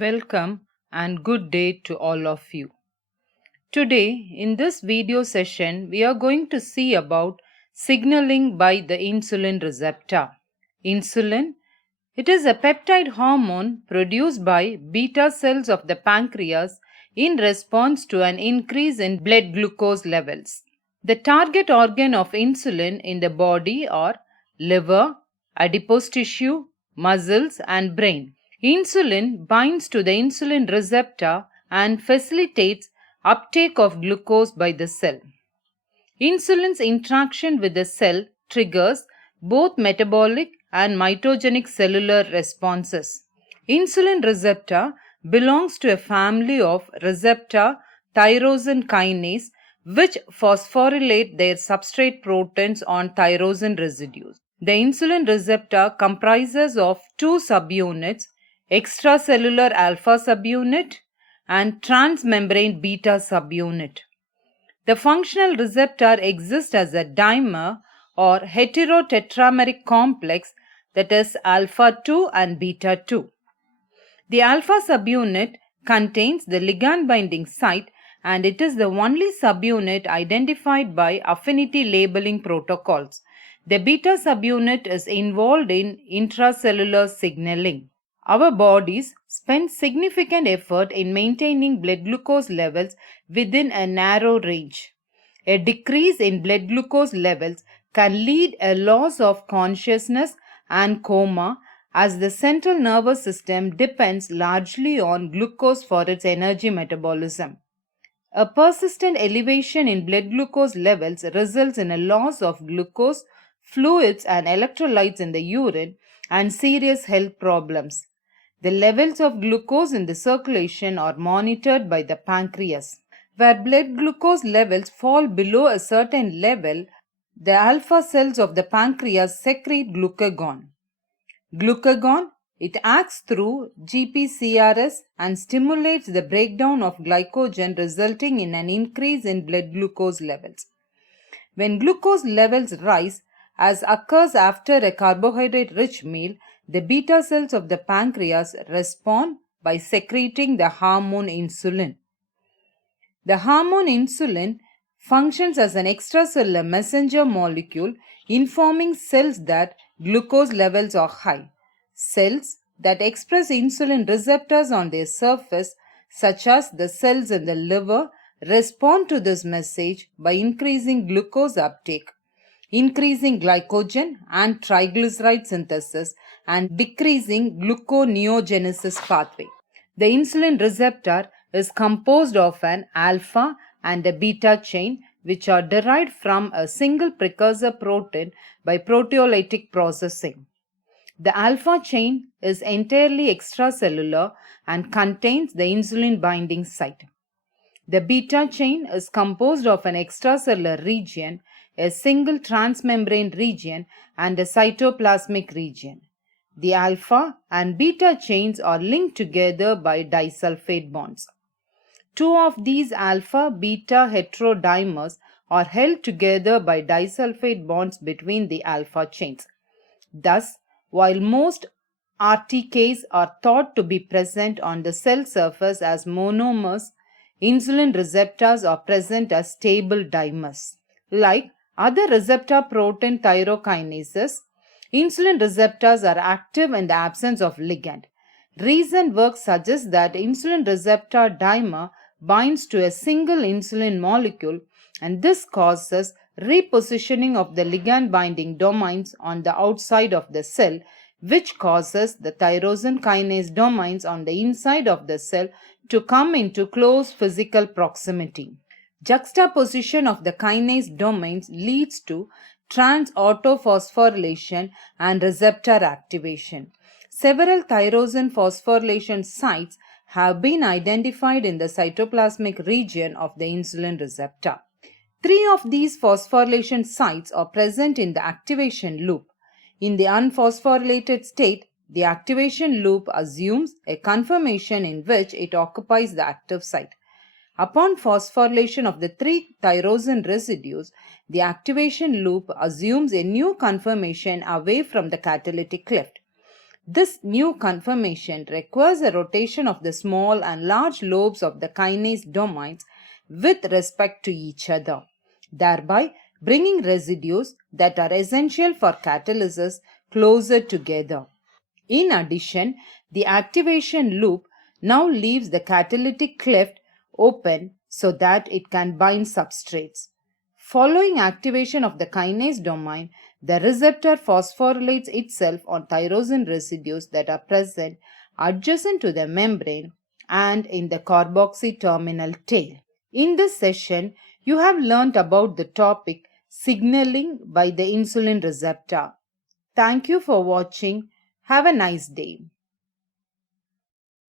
Welcome and good day to all of you. Today, in this video session, we are going to see about signaling by the insulin receptor. Insulin, it is a peptide hormone produced by beta cells of the pancreas in response to an increase in blood glucose levels. The target organ of insulin in the body are liver, adipose tissue, muscles, and brain. Insulin binds to the insulin receptor and facilitates uptake of glucose by the cell. Insulin's interaction with the cell triggers both metabolic and mitogenic cellular responses. Insulin receptor belongs to a family of receptor tyrosine kinase which phosphorylate their substrate proteins on tyrosine residues. The insulin receptor comprises of two subunits, extracellular alpha subunit and transmembrane beta subunit. The functional receptor exists as a dimer or heterotetrameric complex, that is alpha 2 and beta 2. The alpha subunit contains the ligand binding site and it is the only subunit identified by affinity labeling protocols. The beta subunit is involved in intracellular signaling. Our bodies spend significant effort in maintaining blood glucose levels within a narrow range. A decrease in blood glucose levels can lead a loss of consciousness and coma, as the central nervous system depends largely on glucose for its energy metabolism. A persistent elevation in blood glucose levels results in a loss of glucose, fluids, and electrolytes in the urine and serious health problems. The levels of glucose in the circulation are monitored by the pancreas. Where blood glucose levels fall below a certain level, the alpha cells of the pancreas secrete glucagon. Glucagon, it acts through GPCRS and stimulates the breakdown of glycogen, resulting in an increase in blood glucose levels. When glucose levels rise, as occurs after a carbohydrate-rich meal, the beta cells of the pancreas respond by secreting the hormone insulin. The hormone insulin functions as an extracellular messenger molecule informing cells that glucose levels are high. Cells that express insulin receptors on their surface, such as the cells in the liver, respond to this message by increasing glucose uptake, increasing glycogen and triglyceride synthesis, and decreasing gluconeogenesis pathway. The insulin receptor is composed of an alpha and a beta chain, which are derived from a single precursor protein by proteolytic processing. The alpha chain is entirely extracellular and contains the insulin binding site. The beta chain is composed of an extracellular region, a single transmembrane region, and a cytoplasmic region. The alpha and beta chains are linked together by disulfide bonds. Two of these alpha-beta heterodimers are held together by disulfide bonds between the alpha chains. Thus, while most RTKs are thought to be present on the cell surface as monomers, insulin receptors are present as stable dimers. Like other receptor protein thyrokinases, insulin receptors are active in the absence of ligand. Recent work suggests that insulin receptor dimer binds to a single insulin molecule, and this causes repositioning of the ligand binding domains on the outside of the cell, which causes the tyrosine kinase domains on the inside of the cell to come into close physical proximity. Juxtaposition of the kinase domains leads to trans-autophosphorylation and receptor activation. Several tyrosine phosphorylation sites have been identified in the cytoplasmic region of the insulin receptor. 3 of these phosphorylation sites are present in the activation loop. In the unphosphorylated state, the activation loop assumes a conformation in which it occupies the active site. Upon phosphorylation of the 3 tyrosine residues, the activation loop assumes a new conformation away from the catalytic cleft. This new conformation requires a rotation of the small and large lobes of the kinase domains with respect to each other, thereby bringing residues that are essential for catalysis closer together. In addition, the activation loop now leaves the catalytic cleft open so that it can bind substrates. Following activation of the kinase domain, the receptor phosphorylates itself on tyrosine residues that are present adjacent to the membrane and in the carboxy terminal tail. In this session, you have learnt about the topic signaling by the insulin receptor. Thank you for watching. Have a nice day.